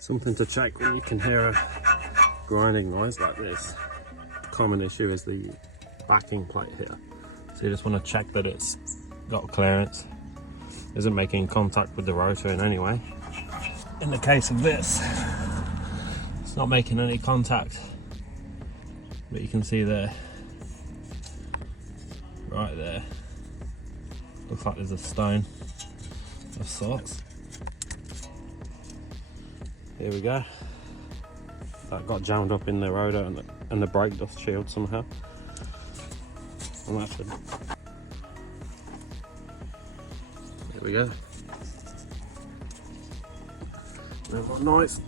Something to check when you can hear a grinding noise like this. The common issue is the backing plate here. So you just want to check that it's got clearance, isn't making contact with the rotor in any way. In the case of this, it's not making any contact, but you can see there, right there, looks like there's a stone of sorts. Here we go. That got jammed up in the rotor and the brake dust shield somehow. And that should... There we go. No more noise.